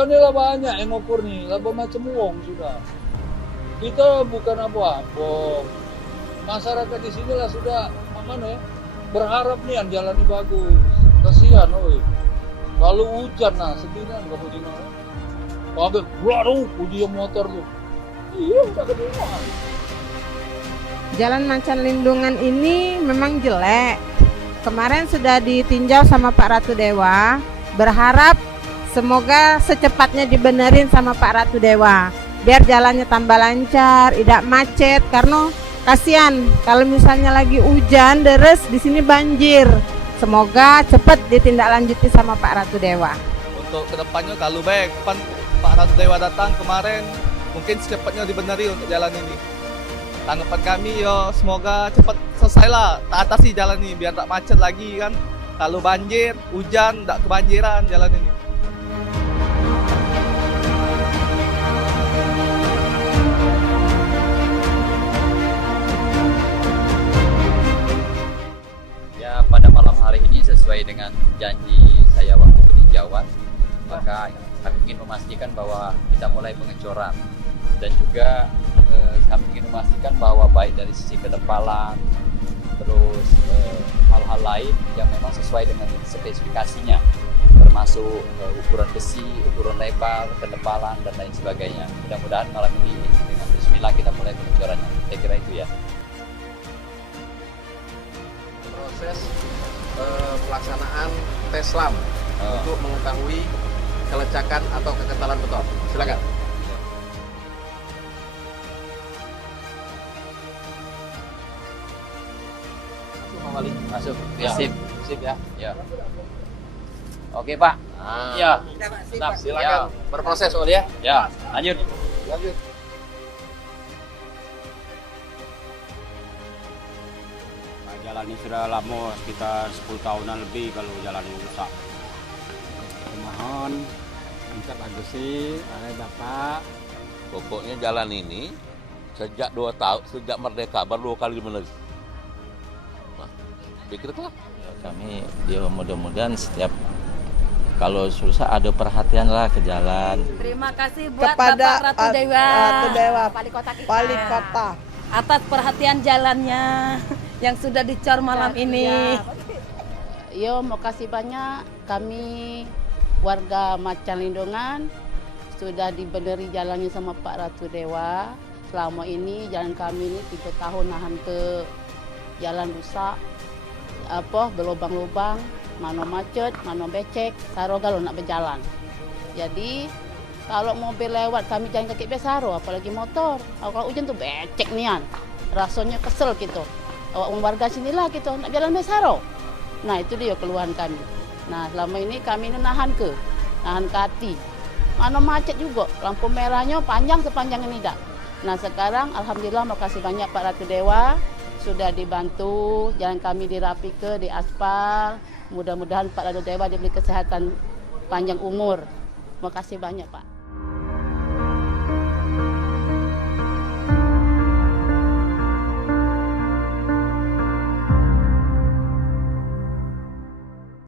Ya inilah banyak yang ngukur nih, lah macam uang sudah. Kita bukan apa-apa. Masyarakat di sini lah sudah mana ya, berharap nih jalan ini bagus. Kasihan, oi. Kalau hujan nah sedihnya kamu di mana? Kaget, waduh, uji motor tuh. Iya, udah kedengaran. Jalan Macan Lindungan ini memang jelek. Kemarin sudah ditinjau sama Pak Ratu Dewa. Berharap semoga secepatnya dibenerin sama Pak Ratu Dewa. Biar jalannya tambah lancar, tidak macet. Karena kasihan kalau misalnya lagi hujan deres di sini banjir. Semoga cepat ditindaklanjuti sama Pak Ratu Dewa. Untuk kedepannya kalau baik Pak Ratu Dewa datang kemarin, mungkin secepatnya dibeneri untuk jalan ini. Tanggapan kami ya semoga cepat selesai lah, atasi jalan ini biar tak macet lagi kan. Kalau banjir, hujan, tak kebanjiran jalan ini. Ya, pada malam hari ini sesuai dengan janji saya waktu peninjauan, maka kami ingin memastikan bahwa kita mulai pengecoran dan juga kami ingin memastikan bahwa baik dari sisi ketebalan terus hal-hal lain yang memang sesuai dengan spesifikasinya, termasuk ukuran besi, ukuran lebar, ketebalan dan lain sebagainya. Mudah-mudahan malam ini dengan bismillah kita mulai pengecorannya. Saya kira itu ya. Proses pelaksanaan tes SLAM untuk mengetahui kelecekan atau kekentalan beton. Silakan. Masuk. Ya. Sip ya. Ya. Oke, Pak. Nah, Ya. silakan berproses Ol ya. Ya, lanjut. Lanjut. Nah, jalan ini sudah lama, sekitar 10 tahunan lebih kalau jalan ini rusak. Mohon minta bagusi oleh Bapak. Pokoknya jalan ini sejak 2 tahun, sejak merdeka baru 2 kali dibenerin. Nah, pikirlah. Ya, kami dia mudah-mudahan setiap kalau susah ada perhatian lah ke jalan. Terima kasih buat Kepada Bapak Ratu Dewa, Ratu Dewa, Wali Kota kita, Wali Kota. atas perhatian jalannya yang sudah dicor malam ini. Yo, mau kasih banyak. Kami warga Macan Lindungan sudah dibeneri jalannya sama Pak Ratu Dewa. Selama ini jalan kami ini 3 tahun nahan ke jalan rusak, berlubang-lubang, mana macet, mana becek, saro kalau nak berjalan. Jadi kalau mobil lewat kami jalan kaki besaro, apalagi motor. Kalau hujan tuh becek nian, rasanya kesel gitu. Warga sinilah gitu nak jalan besaro. Nah itu dia keluhan kami. Nah selama ini kami ini nahan ke hati. Mana macet juga, lampu merahnya panjang sepanjang ini dah. Nah sekarang alhamdulillah makasih banyak Pak Ratu Dewa sudah dibantu jalan kami dirapi ke di aspal. Mudah-mudahan Pak Ratu Dewa diberi kesehatan panjang umur. Makasih banyak Pak.